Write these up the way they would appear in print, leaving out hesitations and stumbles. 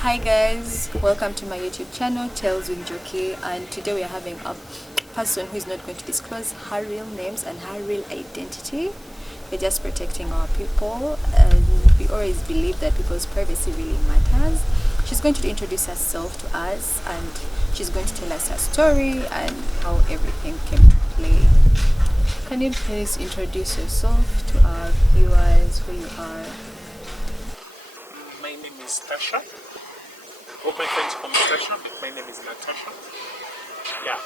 Hi guys, welcome to my YouTube channel Tales with Joki, and today we are having a person who is not going to disclose her real names and her real identity. We're just protecting our people, and we always believe that people's privacy really matters. She's going to introduce herself to us, and she's going to tell us her story and how everything came to play. Can you please introduce yourself to our viewers, who you are? My name is Tasha. All my friends call me Natasha, but my name is Natasha. Yeah.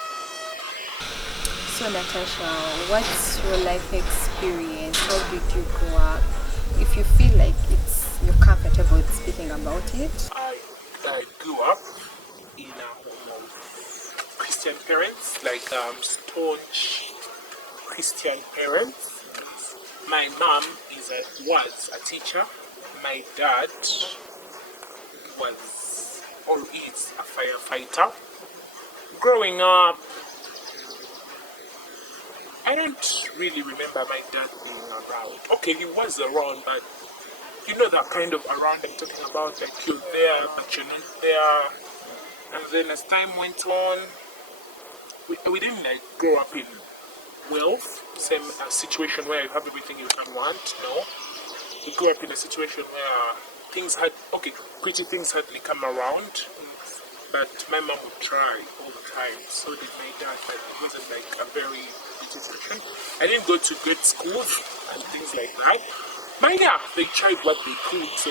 So Natasha, what's your life experience? How did you grow up? If you feel like you're comfortable speaking about it. I grew up in a home of Christian parents, like staunch Christian parents. My mom was a teacher. My dad was or is a firefighter. Growing up, I don't really remember my dad being around. Okay, he was around, but you know that kind of around I'm talking about, like you're there, but you're not there. And then as time went on, we didn't like grow up in wealth, same situation where you have everything you can want, no. We grew up in a situation where pretty things hardly come around. But my mom would try all the time, so did my dad, but it wasn't like a very good situation. I didn't go to good schools and things like that. But yeah, they tried what they could, so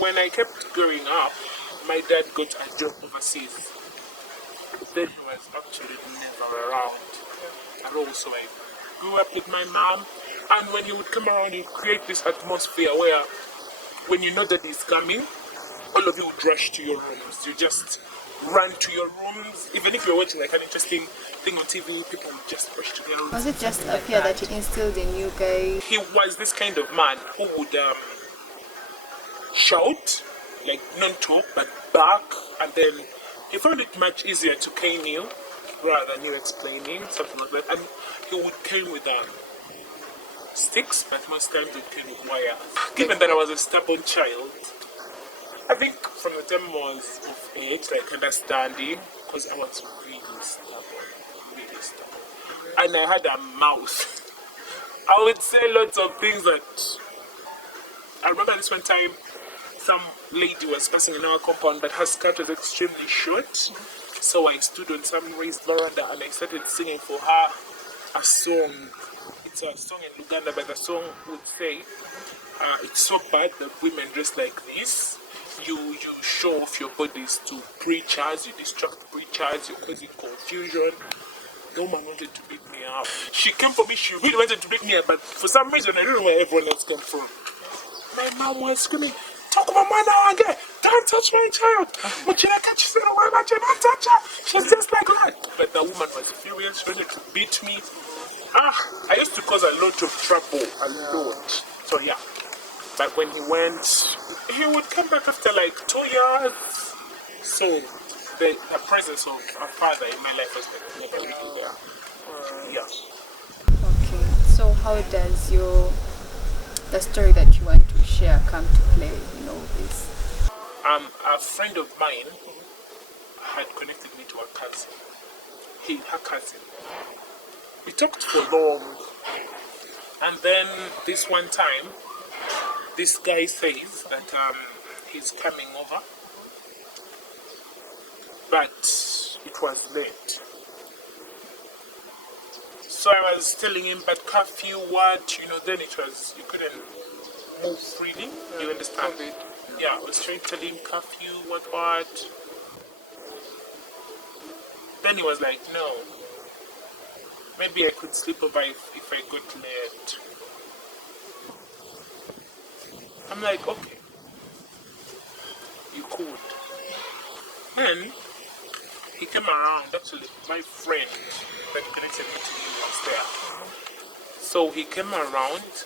when I kept growing up, my dad got a job overseas. Then he was actually never around at all, so I grew up with my mom, and when he would come around, he would create this atmosphere where when you know that he's coming, all of you would rush to your rooms. You just run to your rooms. Even if you're watching like an interesting thing on TV, people would just rush to their rooms. Was it just a fear that he instilled in you guys? He was this kind of man who would shout, like non-talk, but bark, and then he found it much easier to cane you rather than you explaining, something like that. And he would cane with sticks, but most times he'd cane with wire. Given that I was a stubborn child, I think from the time I was of age, like understanding, because I was really stubborn. And I had a mouth. I would say lots of things that... I remember this one time, some lady was passing in our compound, but her skirt was extremely short. So I stood on some raised veranda and I started singing for her a song. It's a song in Uganda, but the song would say, it's so bad that women dress like this. You show off your bodies to preachers, you distract preachers, you're causing confusion. The woman wanted to beat me up. She came for me, she really wanted to beat me up, but for some reason I don't know where everyone else came from. My mom was screaming, talk about my now again, don't touch my child. But you catch you, why about you not touch her? She's just like that. But the woman was furious, she wanted to beat me. I used to cause a lot of trouble, a lot. So yeah. But when he went, he would come back after like 2 years. So the presence of a father in my life was never really there. Yeah. Okay, so how does the story that you want to share come to play in all this? A friend of mine had connected me to a cousin. Her cousin. We talked for long, and then this one time, this guy says that he's coming over, but it was late. So I was telling him, but curfew, what? Then it was, you couldn't move freely. You understand it? Yeah, I was trying to tell him curfew, what? Then he was like, no. Maybe I could sleep over if I got late. I'm like, okay, you could. Then he came around. Actually, my friend that connected me to him was there. So he came around.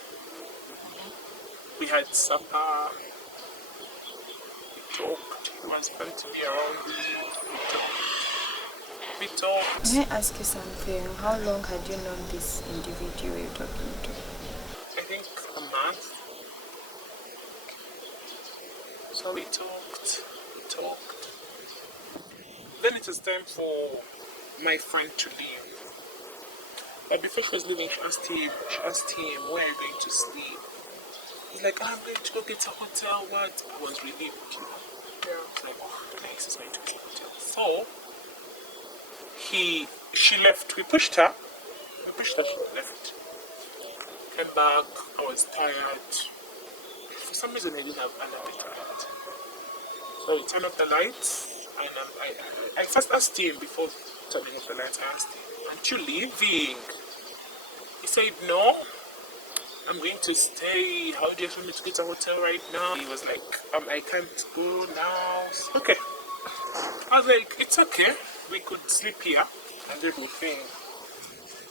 We had supper. We talked. He was fun to be around. We talked. May I ask you something? How long had you known this individual you're talking to? I think a month. month. So we talked. Then it was time for my friend to leave. But before she was leaving, she asked him, where are you going to sleep? He's like, I'm going to go get a hotel. What? I was relieved. Yeah. I was like, oh, nice, he's going to get a hotel. So, she left. We pushed her, she left. Came back, I was tired. For some reason, I didn't have an appetite. So, we turned off the lights, and I first asked him before turning off the lights. I asked him, aren't you leaving? He said, no, I'm going to stay. How do you expect me to get a hotel right now? He was like, I can't go now. Okay. I was like, it's okay. We could sleep here and everything.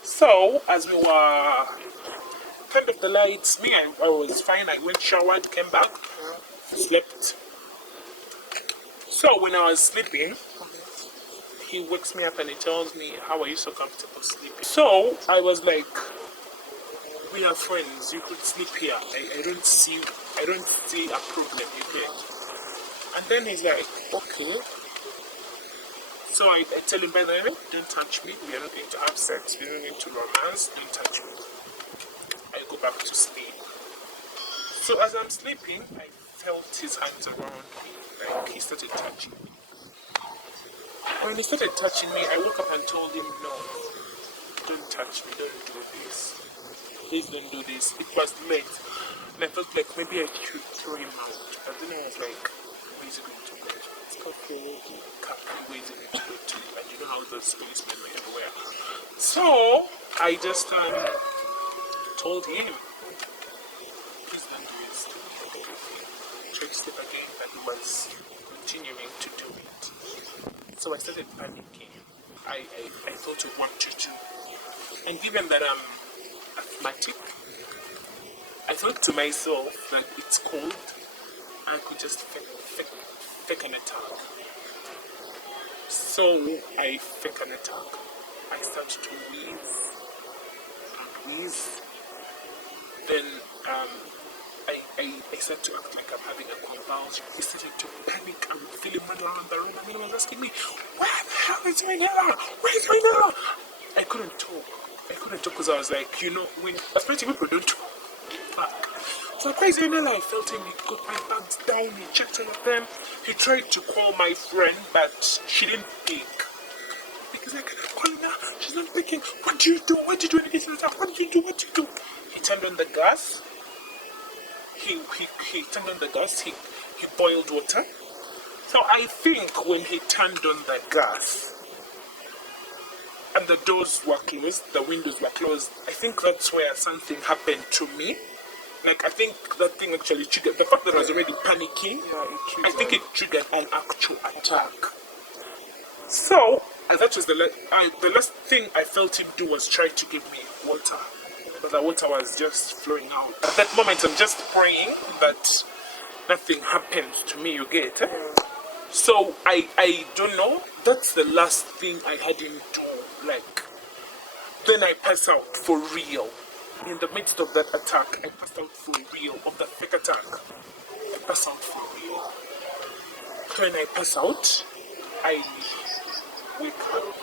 So, as we were turned off the lights, I was fine. I went showered, came back, slept. So, when I was sleeping, he wakes me up and he tells me, how are you so comfortable sleeping? So, I was like, we are friends, you could sleep here. I don't see a problem, you get. And then he's like, okay. So I tell him, by the way, don't touch me, we are not going to have sex, we are not going to romance, don't touch me. I go back to sleep. So as I'm sleeping, I felt his hands around me, like he started touching me. When he started touching me, I woke up and told him, no, don't touch me, don't do this. Please don't do this. It was late. And I felt like maybe I should throw him out. But then I was like, where is he going to go? It's okay. Where is he going to go to? And you know how those policemen were everywhere. So, I just told him, please don't do this. Tried to step again, but he was continuing to do it. So I started panicking. I thought of what to do. And given that I'm asthmatic, I thought to myself that it's cold, I could just fake an attack. So I fake an attack. I start to wheeze. Then I start to act like I'm having a convulsion. He started to panic. I'm feeling mad around the room. And he was asking me, what the hell is going on? What is going on? I couldn't talk because I was like, when especially people don't talk back. So crazy, I felt him. He got my bags down. He checked all of them. He tried to call my friend, but she didn't pick. Because I cannot call her. She's not picking. What do you do? What do you do when it gets like that? What do you do? He turned on the gas. He turned on the gas. He boiled water. So I think when he turned on the gas, and the doors were closed, the windows were closed, I think that's where something happened to me. Like, I think that thing actually triggered, the fact that I was already panicking, I think it triggered an actual attack. So, and that was the last thing I felt him do was try to give me water. But the water was just flowing out. At that moment, I'm just praying that nothing happens to me, you get? So, I don't know, that's the last thing I had him do. Like, then I pass out for real. In the midst of that attack, I passed out for real. Of the fake attack, I pass out for real. When I pass out, I wake up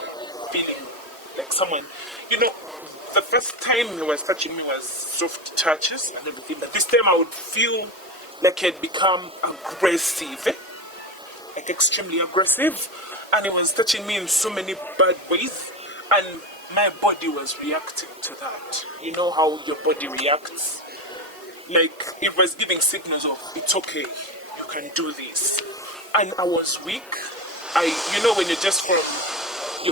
feeling like someone, the first time he was touching me was soft touches and everything, but this time I would feel like I'd become aggressive, like extremely aggressive, and he was touching me in so many bad ways. And my body was reacting to that. You know how your body reacts? Like, it was giving signals of, it's okay, you can do this. And I was weak. When you've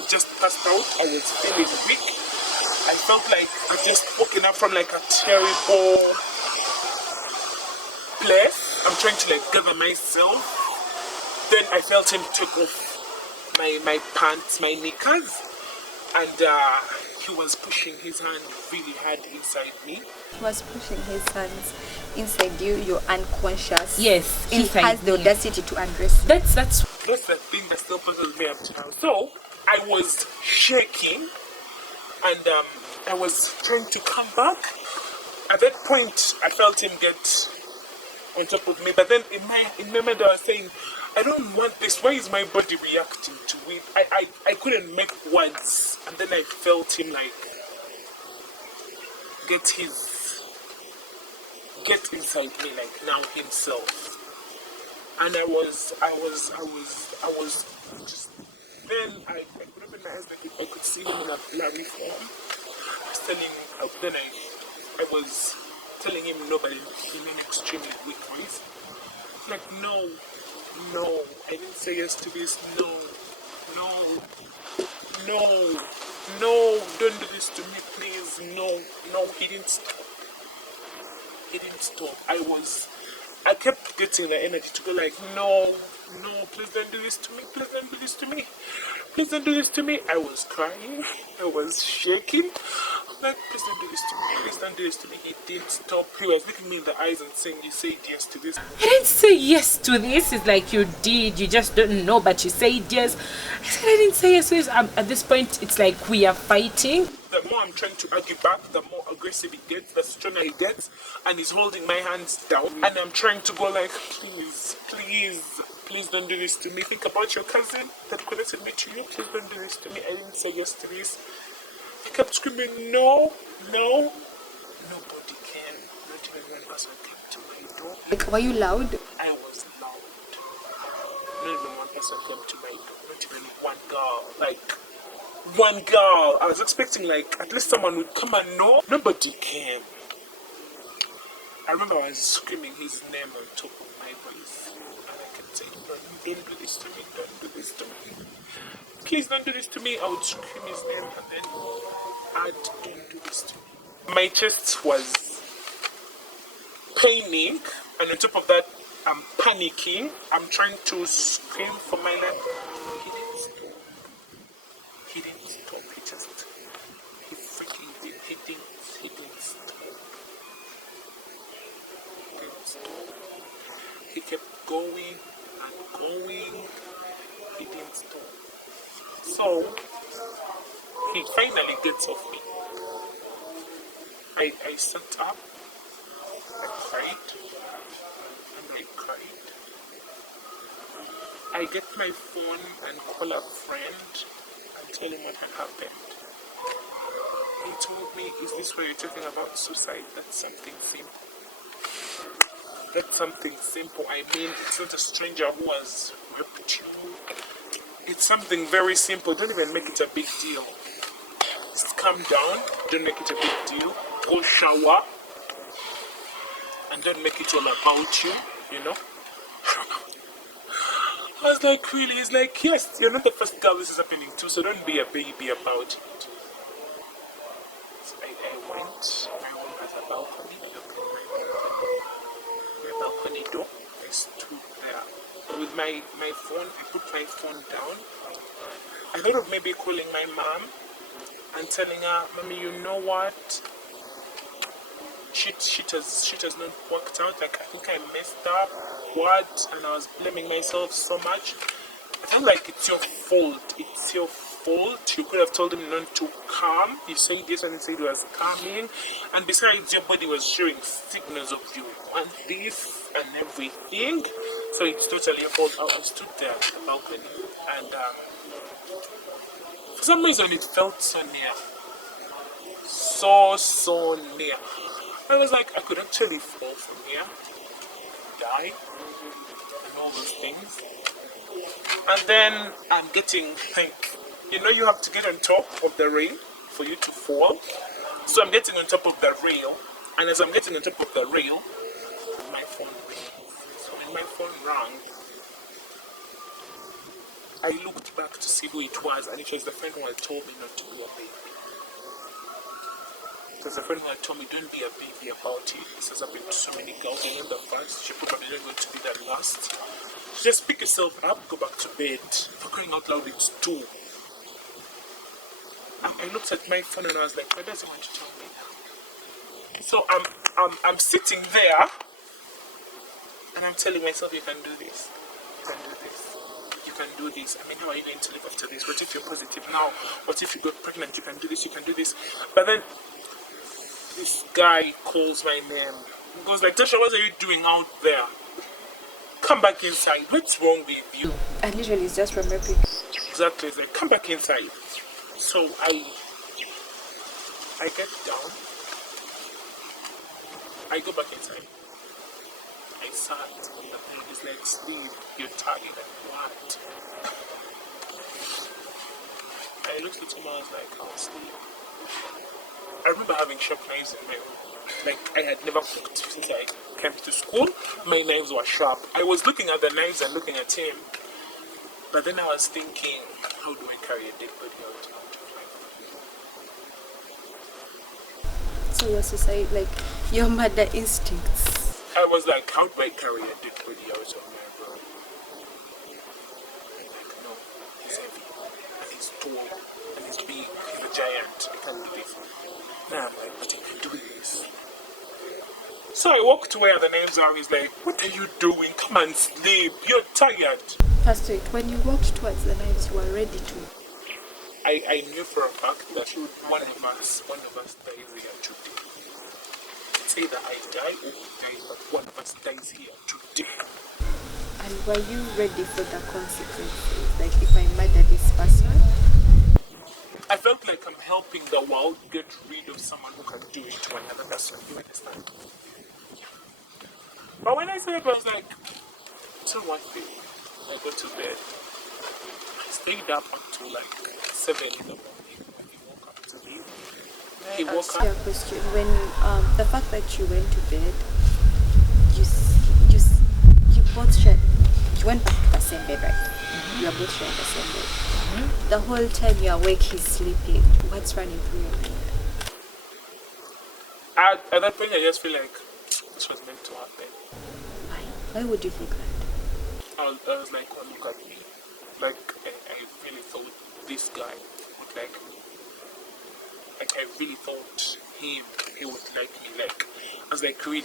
just passed out, I was feeling weak. I felt like I'd just woken up from like a terrible place. I'm trying to gather myself. Then I felt him take off my pants, my knickers. And he was pushing his hand really hard inside me. He was pushing his hands inside you. You're unconscious. Yes, he has the audacity to undress you. That's the thing that still puzzles me up to now. So I was shaking, and I was trying to come back, At that point, I felt him get on top of me. But then in my mind, I was saying, I don't want this. Why is my body reacting to it? I couldn't make words. And then I felt him like get inside me, like now himself. And I was just, then I could open my eyes, like I could see him in a blurry form. I was telling, then I was telling him no, but in an extremely weak voice. Like, no, I didn't say yes to this, no, don't do this to me, please, no, he didn't stop. I kept getting the energy to go like, no, please don't do this to me, please don't do this to me, please don't do this to me. I was crying, I was shaking. I'm like, please don't do this to me, please don't do this to me. He didn't stop. He was looking me in the eyes and saying, you said yes to this. I didn't say yes to this. It's like you did, you just don't know, but you said yes. I said I didn't say yes to this. At this point, it's like we are fighting. The more I'm trying to argue back, the more aggressive he gets, the stronger he gets, and he's holding my hands down. And I'm trying to go like, please don't do this to me. Think about your cousin that connected me to you. Please don't do this to me. I didn't say yes to this. He kept screaming, no. Nobody can. Not even one person came to my door. Like, were you loud? I was loud. Not even one person came to my door. Not even one girl. Like, one girl. I was expecting like at least someone would come and know. Nobody came. I remember I was screaming his name on top of my voice, and I kept saying, don't do this to me, don't do this to me. Please don't do this to me. I would scream his name and then don't do this to me. My chest was paining, and on top of that, I'm panicking. I'm trying to scream for my life. He didn't stop. He freaking did. He didn't stop. He kept going and going. He didn't stop. So, he finally gets off me. I sat up, I cried, and I cried. I get my phone and call a friend and tell him what had happened. He told me, is this what you're talking about suicide? That's something simple. That's something simple. I mean, it's not a stranger who has raped you. It's something very simple. Don't even make it a big deal. Just calm down. Don't make it a big deal. Go shower. And don't make it all about you, you know? I was like, really? He's like, yes, you're not the first girl this is happening to, so don't be a baby about it. So I went. My home has a balcony. I opened my balcony door. I stood there with my phone. I put my phone down. I thought of maybe calling my mom and telling her, Mommy, you know what? Shit has not worked out. Like, I think I messed up. What? And I was blaming myself so much. I felt like it's your fault. It's your fault. You could have told him not to come. You said this and he said he was coming. And besides, your body was showing signals of you want this and everything. So it's totally your fault. I stood there at the balcony and for some reason it felt so near. So near. I was like, I could actually fall from here, die, and all those things. And then I'm getting, like, you have to get on top of the rail for you to fall. So I'm getting on top of the rail, and as I'm getting on top of the rail, my phone rang. So when my phone rang, I looked back to see who it was, and it was the friend who had told me not to be a baby. There's a friend who had told me, don't be a baby about it. This has happened to so many girls. You're not the first. You're probably not going to be the last. Just pick yourself up, go back to bed. For crying out loud, it's 2. I looked at my phone and I was like, why does he want to tell me that? So I'm sitting there and I'm telling myself, you can do this. You can do this. You can do this. I mean, how are you going to live after this? What if you're positive now? What if you got pregnant? You can do this. You can do this. But then this guy calls my name. He goes like, Tasha, what are you doing out there? Come back inside. What's wrong with you? And literally it's just from repeat. Exactly. It's like, come back inside. So I get down. I go back inside. I sat on the bed. It's like, sleep. You're tired. What? I looked at him. I was like, I'll sleep. I remember having sharp knives in my room. Like, I had never cooked since I came to school. My knives were sharp. I was looking at the knives and looking at him. But then I was thinking, how do I carry a dead body out of life? So your society, like your mother instincts. I was like, how do I carry a dead body out of my room? I'm like, no, he's heavy, and he's tall, and he's big, he's a giant, I can't do this. Now I'm like, but I can do this. So I walk to where the names are. He's like, what are you doing? Come and sleep. You're tired. First wait, when you walked towards the knives, you were ready to. I knew for a fact that one of us dies here today. It's either I die or he dies, but one of us dies here today. And were you ready for the consequences? Like if I murder this person? I felt like I'm helping the world get rid of someone who can do it to another person. You understand? But when I said it, I was like, so one day, I go to bed. I stayed up until like 7 in the morning when he woke up to leave. He woke Ask up. you a question. When the fact that you went to bed, you both shared. You went back to the same bed, right? Mm-hmm. You are both sharing the same bed. Mm-hmm. The whole time you're awake, he's sleeping. What's running through your mind? At that point, I just feel like this was meant to happen. Why? Why would you think that? I was like, oh, look at me. Like, I really thought this guy would like me. Like, I really thought he would like me. Like, I was like, really,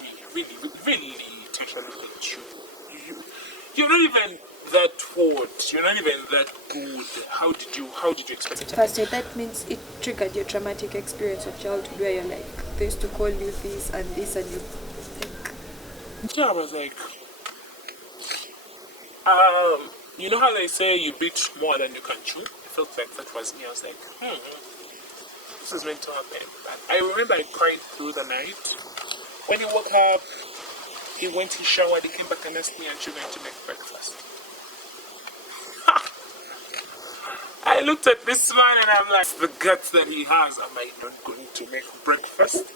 Tasha, look at you. You're not even that hot. You're not even that good. How did you expect it to First, that means it triggered your traumatic experience of childhood where you're like, they used to call you this and this and you think. Yeah, I was like, you know how they say you beat more than you can chew? I felt like that was me. I was like, this is meant to happen. But I remember I cried through the night. When he woke up, he went, he showered, he came back and asked me and she went to make breakfast. I looked at this man and I'm like, the guts that he has, am I not going to make breakfast?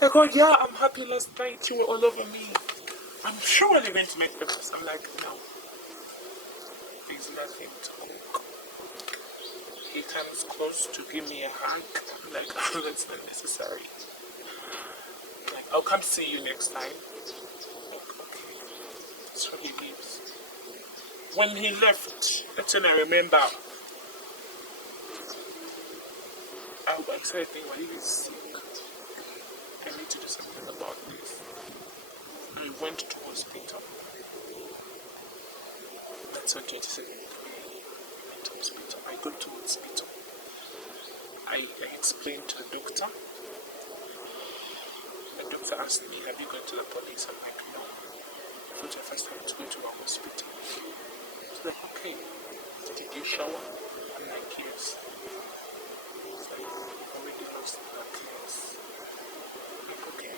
I go, yeah, I'm happy last night you were all over me. I'm sure they're going to make breakfast. I'm like, no. There's nothing to cook. He comes close to give me a hug. I'm like, oh, that's not necessary. Like, I'll come see you next time. Okay. So he leaves. When he left, that's when I remember. I started thinking, well, he is sick. I need to do something about this. I went to hospital. That's on 22nd. I went to hospital. I got to hospital. I explained to the doctor. The doctor asked me, have you gone to the police? I'm like, no. I thought I first had to go to a hospital. It's like, okay. Did you shower? I'm like, yes. It's like, I've already lost the class. I'm like, okay.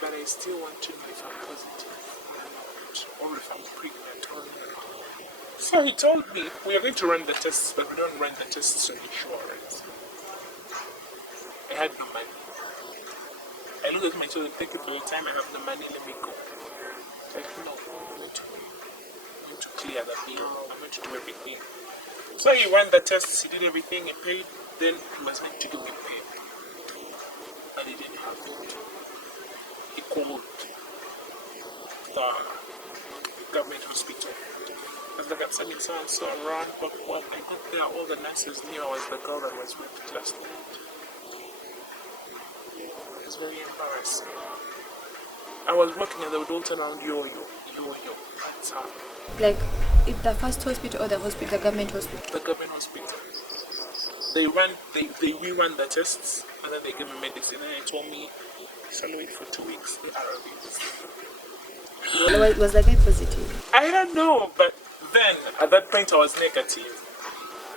But I still want to know if I'm positive or not, or if I'm pregnant or not. So he told me, we are going to run the tests, but we don't run the tests on insurance. I had no money. I looked at my children, thank you for your time, I have the money, let me go. Like, no, I'm going to clear the bill, I'm going to do everything. So he ran the tests, he did everything, he paid, then he was meant to give me pay. But he didn't have it. He called the government hospital. I was like, I'm sending so and so around, but when I got there, all the nurses knew I was the girl that was raped last night. It was very embarrassing. I was working and they would all turn around, yo, that's her. Like, if the first hospital or the government hospital? The government hospital. They rerun the tests, and then they gave me medicine, and they told me, swallow it for 2 weeks, the ARVs. Was the guy positive? I don't know, but then, at that point, I was negative.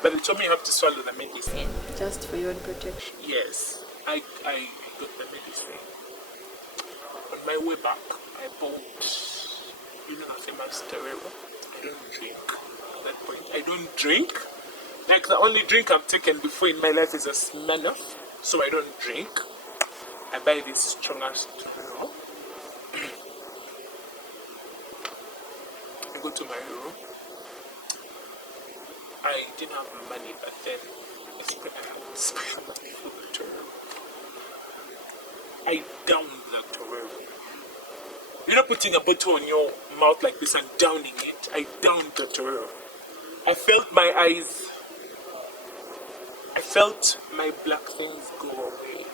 But they told me you have to swallow the medicine. Just for your own protection. Yes, I got the medicine. On my way back, I bought, the famous Torero. I don't drink at that point. I don't drink. Like, the only drink I've taken before in my life is a Smirnoff. So I don't drink. I buy this strongest Torero. I go to my room. I didn't have money, but then I spent money for the Torero. I downed the Torero. Putting a bottle on your mouth like this and downing it. I downed the Torero. I felt my eyes. I felt my black things go away.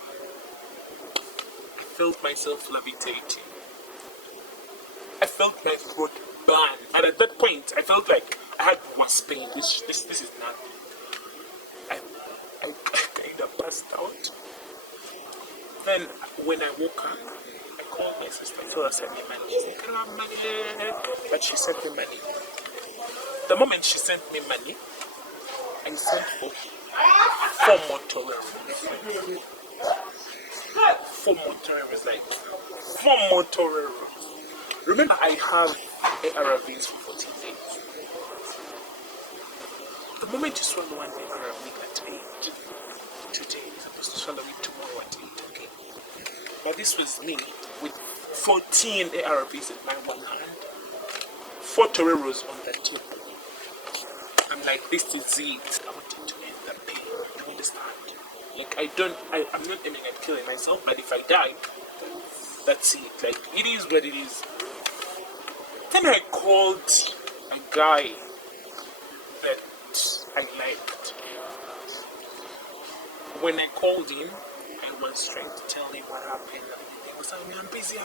I felt myself levitating. I felt my throat burn. And at that point, I felt like I had worse pain. This is nothing. I kind of passed out. Then, when I woke up, I called my sister. I told her send me money. She said, "Come on, money." But she sent me money. The moment she sent me money, I sent for 4 more Toreros. 4 more Toreros, like 4 more Toreros. Remember, I have ARVs for 14 days. The moment you swallow one ARV at 8, today you're supposed to swallow it tomorrow at 8, okay? But this was me with 14 ARVs in my one hand, 4 Toreros on the table. I'm like, this is it. I wanted to end the pain. Do you understand? Like, I'm not aiming at killing myself, but if I die, that's it. Like, it is what it is. Then I called a guy that I liked. When I called him, I was trying to tell him what happened. He was telling me, I'm busy. I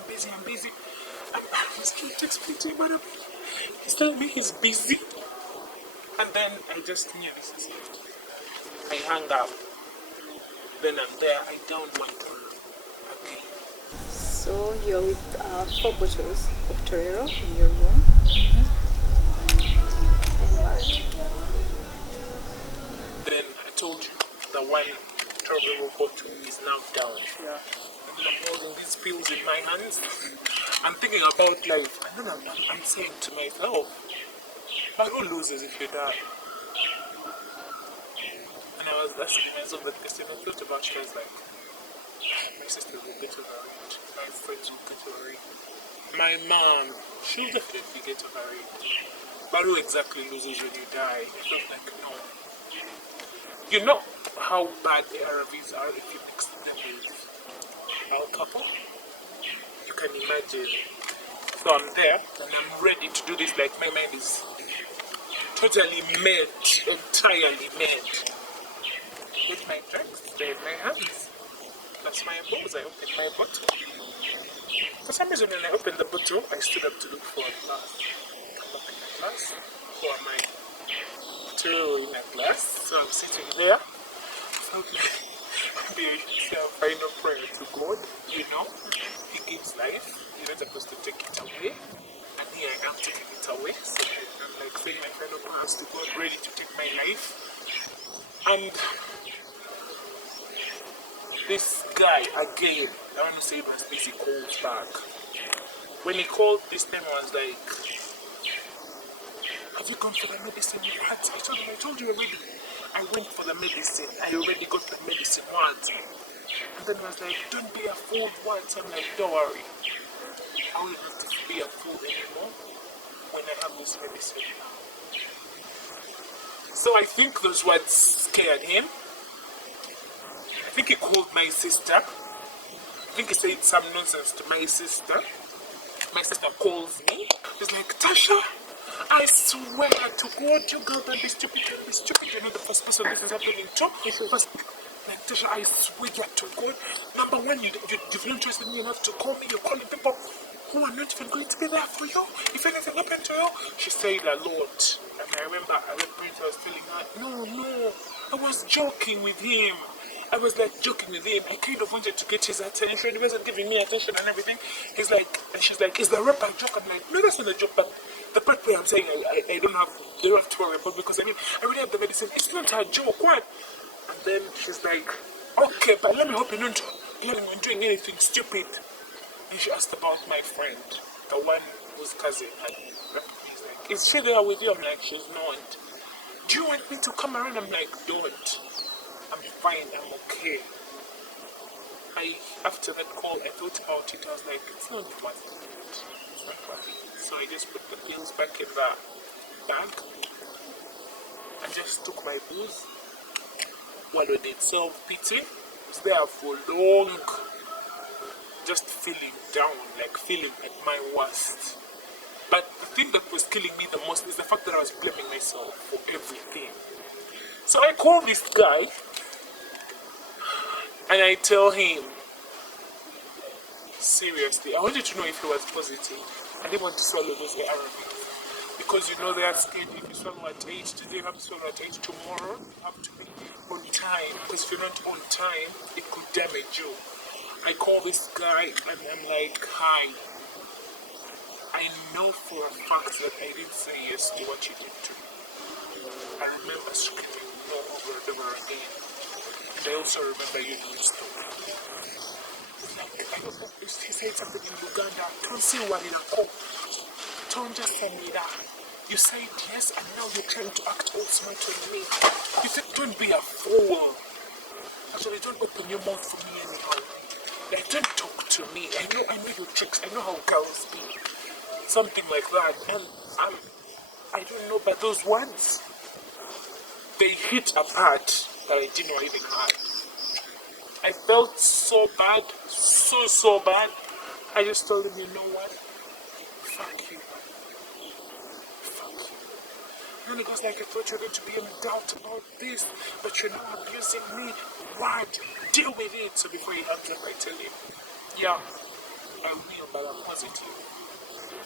was trying to explain to him what happened. He's telling me he's busy. And then I just knew this is it. I hung up. Then I'm there. I downed one Torero. Okay. So you're with 4 bottles of Torero in your room. And what? Then I told you the one Torero bottle is now down. Yeah. And I'm holding these pills in my hands. I'm thinking about life. And then I'm saying to myself, but who loses if they die? And I was asking myself that question. I thought about it. I was like, my sister will get over it. My friends will get over it. My mom, she'll definitely get over it. But who exactly loses when you die? I felt like, no. You know how bad the ARVs are if you mix them with alcohol? You can imagine. So I'm there and I'm ready to do this. Like, my mind is totally made, entirely made. With my drinks, they're in my hands. That's my bowls. I opened my bottle. For some reason, when I opened the bottle, I stood up to look for a glass. I opened the glass, pour my Torero in a glass. So I'm sitting there. Felt like maybe I should say a final prayer to God. He gives life. You're not supposed to take it away. And here I am taking it away. So I'm like saying my final prayers to God, ready to take my life. And this guy, again, I want to say it was busy, called back. When he called this time, I was like, have you gone for the medicine? I told you already. I went for the medicine. I already got the medicine once. And then I was like, don't be a fool once. I'm like, don't worry. I will not be a fool anymore when I have this medicine now. So I think those words scared him. I think he called my sister. I think he said some nonsense to my sister. My sister calls me. He's like, Tasha, I swear to God, you girl, don't be stupid. Don't be stupid. You're not the first person this is happening to. Like, Tasha, I swear to God. Number one, you've not trusted me enough to call me. You're calling people. oh, I'm not even going to be there for you. If anything happened to you, she said a lot. And I remember Prince was telling her, no, I was joking with him. I was like joking with him. I kind of wanted to get his attention. He wasn't giving me attention and everything. He's like, and she's like, is the rap a joke? I'm like, no, that's not a joke, but the part where I'm saying I don't have to worry about because I already have the medicine. It's not a joke, what? And then she's like, okay, but let me hope you're not doing anything stupid. And she asked about my friend, the one whose cousin had raped me. He's like, is she there with you? I'm like, she's not. Do you want me to come around? I'm like, don't. I'm fine, I'm okay. After that call, I thought about it. I was like, it's not worth it. It's not worth it. So I just put the pills back in the bag. I just took my booze, wallowed in self-pity. Was there for long, just feeling down, like feeling at my worst. But the thing that was killing me the most is the fact that I was blaming myself for everything. So I call this guy, and I tell him, seriously, I wanted to know if he was positive. I didn't want to swallow those ARVs. Because you know they are scared if you swallow at 8 today, you have to swallow at 8 tomorrow. You have to be on time. Because if you're not on time, it could damage you. I call this guy and I'm like, hi. I know for a fact that I didn't say yes to what you did to me. I remember screaming no over and over again. And I also remember you doing stuff. Like, I don't know, he said something in Uganda. Don't say what in a call. Don't just send me that. You said yes, and now you're trying to act all smart with me. You said, don't be a fool. Actually, don't open your mouth for me anyhow. Like, don't talk to me. I know your tricks. I know how girls be. Something like that. And I don't know, but those words, they hit a part that I didn't know I even had. I felt so bad, so bad. I just told him, you know what? Fuck you. Fuck you. And he goes like, I thought you were going to be in doubt about this, but you're now abusing me. What? Deal with it. So before he hangs up, I tell him, yeah, I will, but I'm positive.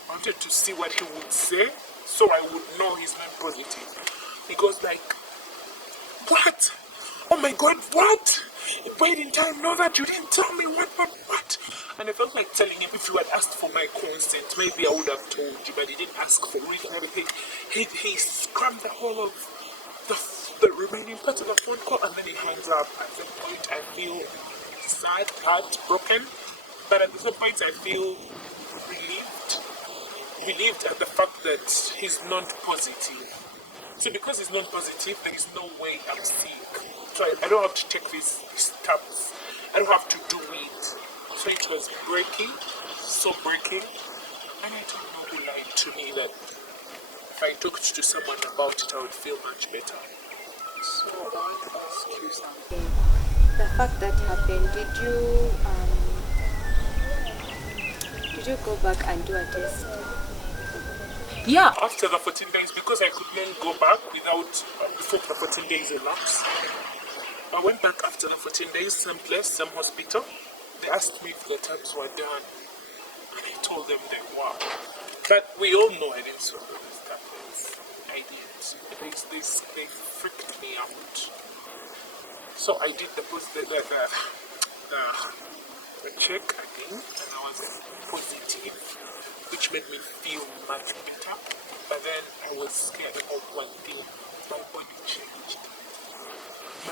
I wanted to see what he would say, so I would know he's not positive. He goes like, what? Oh my God, what? Wait in time, know that you didn't tell me what? And I felt like telling him if you had asked for my consent, maybe I would have told you, but he didn't ask for it and everything. He scrammed the whole of the remaining part of the phone call and then he hangs up. At the point I feel sad, heartbroken, but at the same point I feel relieved at the fact that he's not positive. So because he's not positive, there is no way I'm sick. So I don't have to take these steps. I don't have to do it. So it was so breaking. And I don't know who lied to me that if I talked to someone about it, I would feel much better. So I want to ask you something. The fact that happened, did you go back and do a test? Yeah. After the 14 days, because I could then go back before the 14 days elapsed, I went back after the 14 days, same place, same hospital. They asked me if the tabs were done, and I told them they were. But we all know I didn't swallow these tablets. I didn't. They freaked me out. So I did the check again, and I was positive, which made me feel much better. But then I was scared of one thing. My body changed.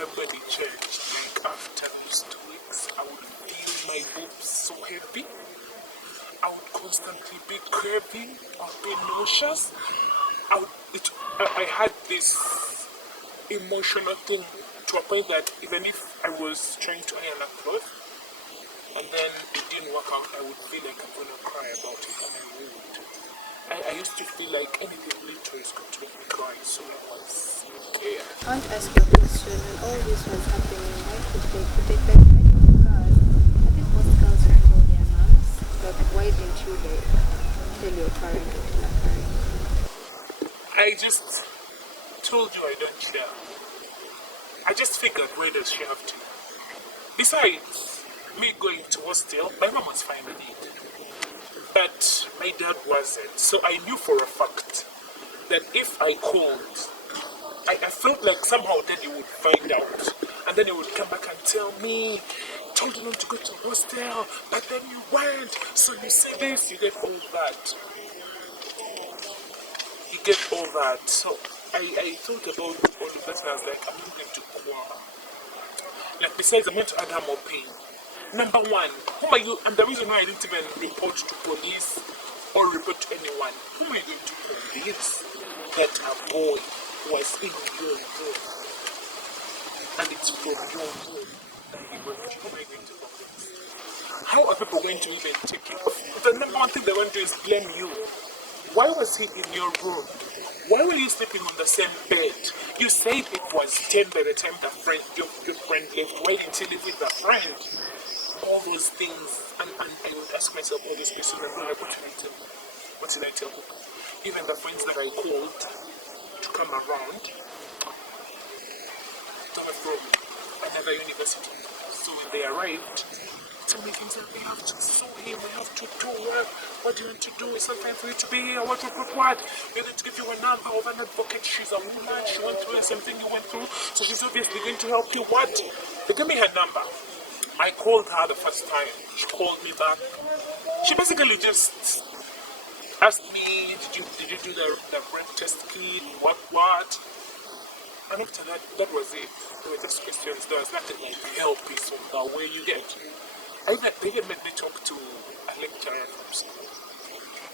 Like after those 2 weeks, I would feel my boobs so heavy. I would constantly be craving. I would be nauseous. I had this emotional thing to a point that even if I was trying to iron a cloth and then it didn't work out, I would feel like I'm gonna cry about it, and I would. I used to feel like anything little is going to make me cry, so I was scared. I want to ask you a question. When all this was happening, why could they protect them? I think most girls would tell their moms, but why didn't you tell your parents or tell a parent? I just told you I don't care. I just figured, why does she have to? Besides, me going to hostel, my mom was fine with it. But dad wasn't. So I knew for a fact that if I called, I felt like somehow daddy would find out. And then he would come back and tell me, told you not to go to hostel, but then you went. So you see this, you get all that. You get all that. So I thought about all of that and I was like, I'm not going to quarrel. Like besides, I'm going to add her more pain. Number one, whom are you, and the reason why I didn't even report to police or report to anyone, whom are you going to convince that a boy was in your room and it's from your room that he was, whom are you going to convince? How are people going to even take it? The number one thing they're going to do is blame you. Why was he in your room? Why were you sleeping on the same bed? You said it was 10 by the time your friend left. Why didn't you live with a friend? All those things. And I would ask myself all these questions and be like, what did I tell? What did I tell people? Even the friends that I called to come around, they were from another university. So when they arrived, tell me things like, we have to saw him, we have to do what do you want to do? It's not time for you to be here, what? We're going to give you a number of an advocate. She's a woman, she went through the same thing you went through, so she's obviously going to help you. What? They gave me her number. I called her the first time. She called me back. She basically just asked me, did you do the breath test kit? What? And after that, that was it. There were just questions. There was nothing like help is on the way you get. They even made me talk to a lecturer from school.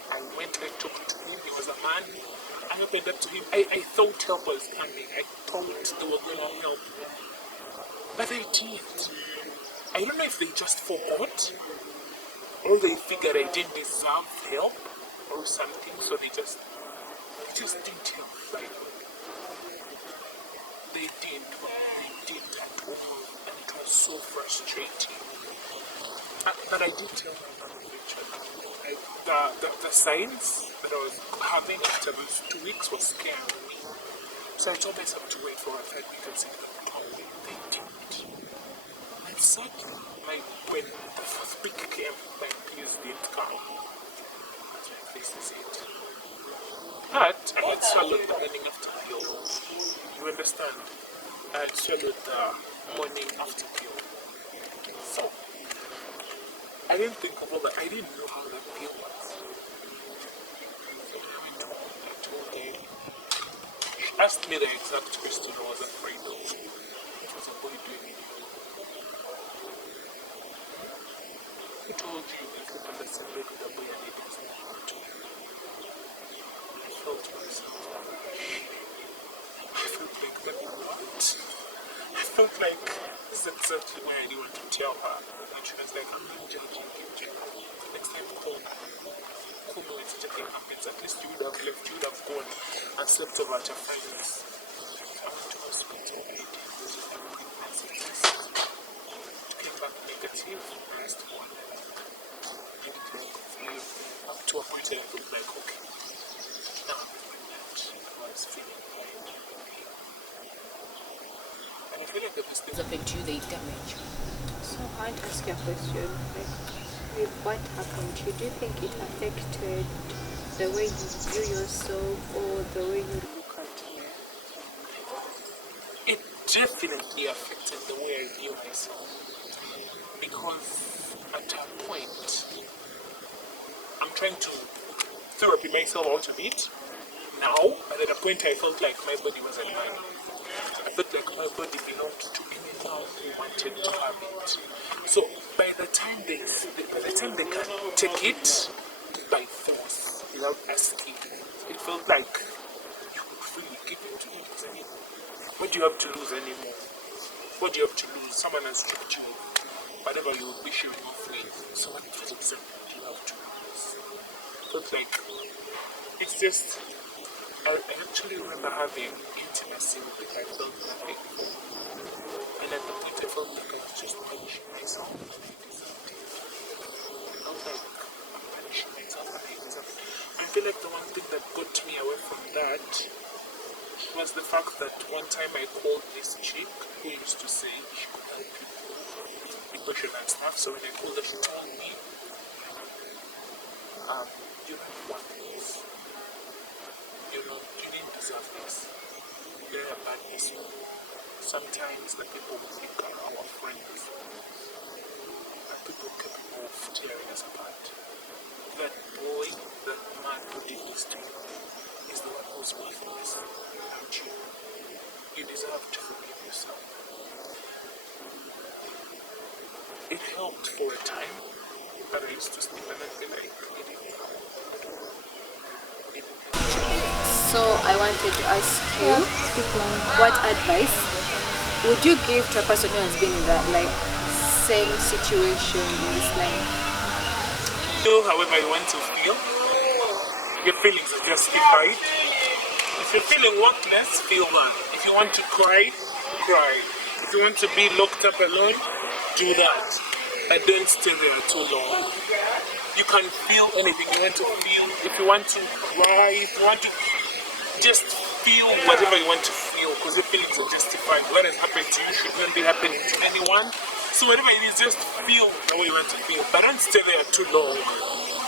I went, I talked to him. He was a man. I opened up to him. I thought help was coming. I thought they were going to help me. But they didn't. I don't know if they just forgot or they figured I didn't deserve help or something, so they just didn't help. They did at all, and it was so frustrating. But I did tell my mom eventually. The signs that I was having after those 2 weeks was scaring me. So I told myself to wait for a 5 week and see if they would come away. They didn't. And sadly, when the first week came, my peers didn't come. That's my face is it. But I had swallowed the morning after pill. You understand? I had swallowed the morning after pill. So I didn't think of all that. I didn't know how that pill was. So when I went home, I told her. She asked me the exact question I was afraid of. What was a boy doing in your room? Who told you you sleep on the same bed with a boy and he didn't say how to? I felt myself. I felt like that what? I felt like this is exactly why I didn't want to tell her. And she was like, I'm not judging you. Next time call me. Call me when such a thing happens. At least you would have left, you would have gone and slept over at your friends. I went to hospital, I did this pregnancy test. Came back negative, rest one. Up to a point I felt like, okay, now I'm pregnant. I was feeling fine. And I feel like the mistake Affect you, they damage. So I'd ask you a question, like with what happened to you, do you think it affected the way you view yourself or the way you look at you? it definitely affected the way I view myself. Because at a point, I'm trying to therapy myself out of it now, but at a point I felt like my body wasn't mine. I felt like my body belonged to anyone who wanted to have it. So by the time they can take it by force without asking, it felt like you could freely give it to me. What do you have to lose anymore? What do you have to lose? Someone has stripped you of whatever you would be showing off with. So what exactly do you have to lose? Felt like it's just. I actually remember having intimacy with it. I felt nothing. And at the point I felt like I was just punishing myself. I felt like I'm punishing myself and I deserve it. I feel like the one thing that got me away from that was the fact that one time I called this chick who used to say she could help people, depression and stuff. So when I called her, she told me you don't want this. You didn't deserve this. You're a bad person. Sometimes the people we think are our friends are people capable of tearing us apart. That boy, that man who did this to you is the one who's worthless, not you. You deserve to forgive yourself. It helped for a time, but I used to sleep and I'd be like, it didn't help. So I wanted to ask you, what advice would you give to a person who has been in that same situation in this life? Feel however you want to feel. Your feelings are justified. If you're feeling worthless, feel that. If you want to cry, cry. If you want to be locked up alone, do that. But don't stay there too long. You can feel anything you want to feel. If you want to cry, if you want to just feel whatever you want to feel, because your feelings are justified. What has happened to you should not be happening to anyone. So whatever it is, just feel the way you want to feel. But don't stay there too long.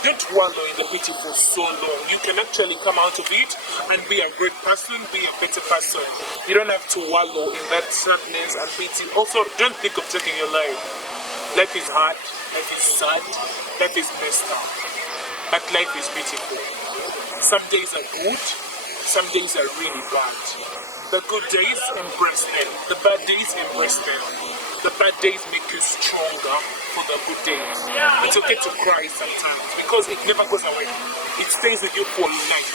Don't wallow in the pity for so long. You can actually come out of it and be a great person, be a better person. You don't have to wallow in that sadness and pity. Also, don't think of taking your life. Life is hard, life is sad, life is messed up. But life is beautiful. Some days are good, some days are really bad. The good days, embrace them. The bad days, embrace them. The bad days make you stronger for the good days. It's okay to cry sometimes because it never goes away. It stays with you for life.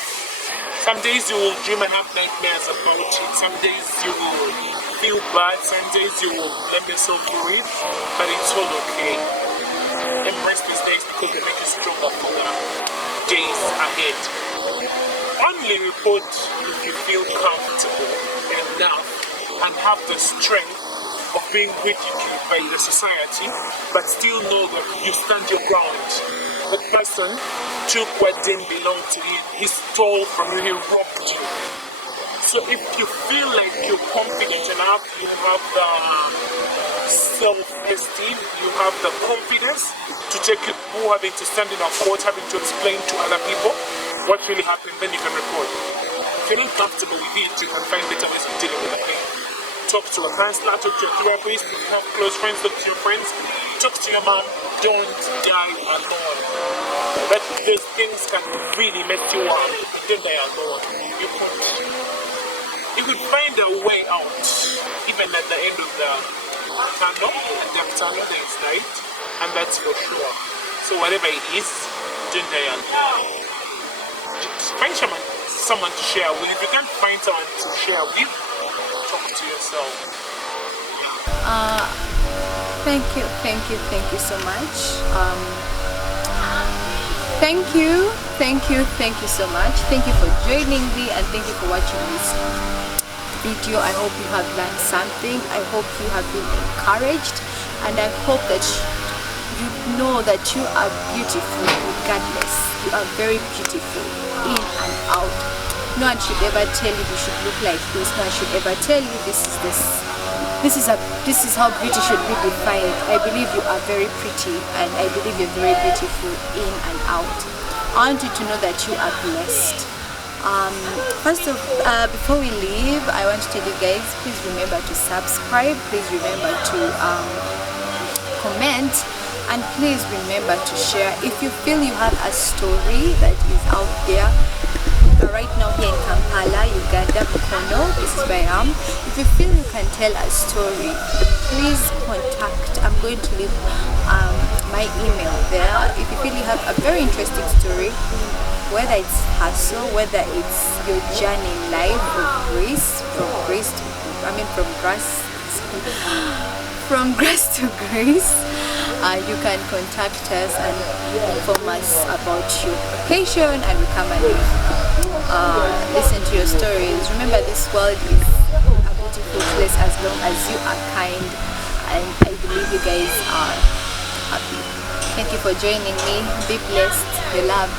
Some days you will dream and have nightmares about it. Some days you will feel bad. Some days you will blame yourself for it. But it's all okay. Embrace these days because they make you stronger for the days ahead. Only report if you feel comfortable enough and have the strength of being ridiculed by the society, but still know that you stand your ground. The person took what didn't belong to him. He stole from you, he robbed you. So if you feel like you're confident enough, you have the self-esteem, you have the confidence to take it, having to stand in a court, having to explain to other people what really happened, then you can report. If you're not comfortable with it, you can find better ways of dealing with the pain. Talk to a counselor, talk to a therapist, if you have close friends, talk to your friends, talk to your mom. Don't die alone. But those things can really mess you up. Don't die alone. You could find a way out, even at the end of the tunnel. At the tunnel there is light, and that's for sure. So whatever it is, don't die alone. Find someone to share with. If you can't find someone to share with, talk to yourself. Thank you so much. Thank you so much. Thank you for joining me and thank you for watching this video. I hope you have learned something. I hope you have been encouraged, and I hope that you know that you are beautiful regardless. You are very beautiful in and out. No one should ever tell you you should look like this. No one should ever tell you this is how beauty should be defined. I believe you are very pretty, and I believe you're very beautiful in and out. I want you to know that you are blessed. Before we leave, I want to tell you guys, please remember to subscribe, please remember to comment, and please remember to share. If you feel you have a story that is out there, right now here in Kampala, Uganda, Mukono, this is where I am. If you feel you can tell a story, please contact. I'm going to leave my email there. If you feel you have a very interesting story, whether it's hustle, whether it's your journey in life, from grace to grace, you can contact us and inform us about your occasion, and we come and listen to your stories. Remember, this world is a beautiful place as long as you are kind, and I believe you guys are happy. Thank you for joining me. Be blessed. You're loved.